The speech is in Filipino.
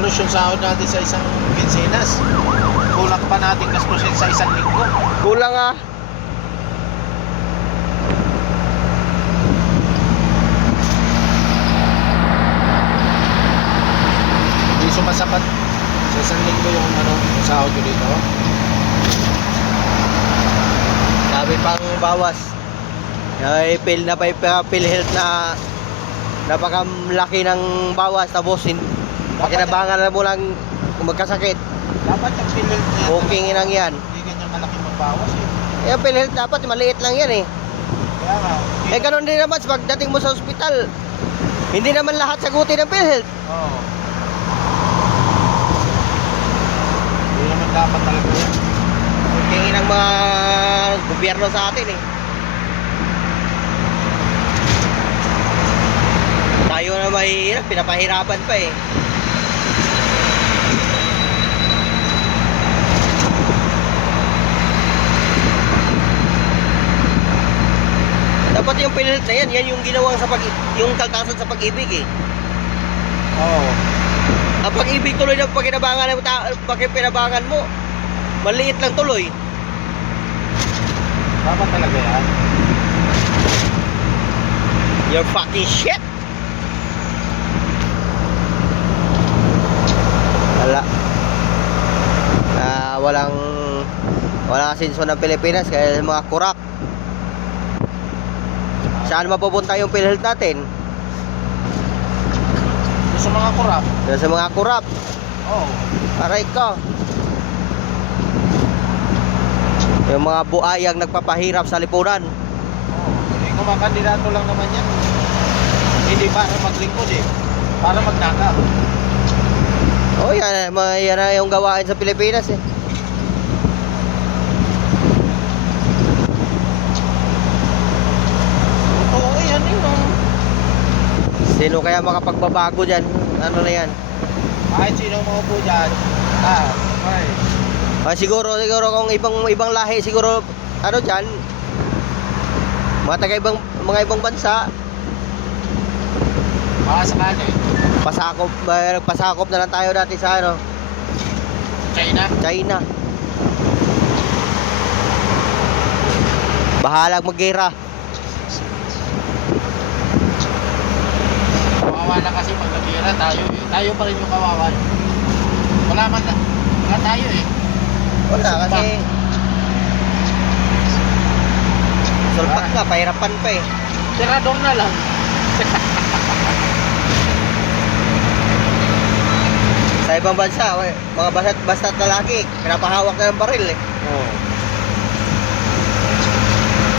Halos yung sahod natin sa isang kinsinas. Kulang pa natin gastusin sa isang linggo. Kulang ah. Hindi sumasapat sa isang linggo yung yung sahod ko dito. Sabi pang bawas. Ay PhilHealth na napakalaki ng bawas, tapos pakinabangan mo lang magkasakit. Dapat yung PhilHealth na yan. Booking lang yan. Hindi ganyan malaki magbawas eh. Yung PhilHealth dapat maliit lang yan eh. Kaya nga. Eh ganun din naman sa pagdating mo sa ospital. Hindi naman lahat sagutin ng PhilHealth. Oo. Hindi naman dapat talaga yan. Booking ng mga gobyerno sa atin eh. Tayo na mahihirap, pinapahirapan pa eh. Dapat yung PhilHealth na yan yung ginawang yung kaltasan sa pag-ibig eh. Oo. Ang pag-ibig tuloy ng pagkinabangan mo, maliit lang tuloy. Dapat talaga yan. You're fucking shit. Wala. Walang asenso ng Pilipinas kaya mga kurap. Saan mapupunta yung PhilHealth natin? Sa mga kurap. Sa mga kurap. Oo. Aray ko. Yung mga buayang nagpapahirap sa lipunan. Oo. Eh, kumakandidato lang naman yan. Hindi para maglingkod eh. Para magnakaw. Oh, yan na yung gawain sa Pilipinas eh. Oo, yan yun. Sino kaya makapagbabago dyan? Ano na yan? Kahit sino maupo dyan. Okay. Siguro kung ibang lahi siguro ano dyan, mga ibang bansa, Baka sakali. pasakop na lang tayo dati sa ano, China. Bahalang mag-gera. Kawawa na kasi pag nag-ira tayo pa rin yung kawawa. Wala man na. Wala tayo eh. Wala kasi sulpak ka, pahirapan pa eh. Tirador na lang. Sa ibang bansa, mga basta't lalaki, pinapahawak na ng baril eh. Oo.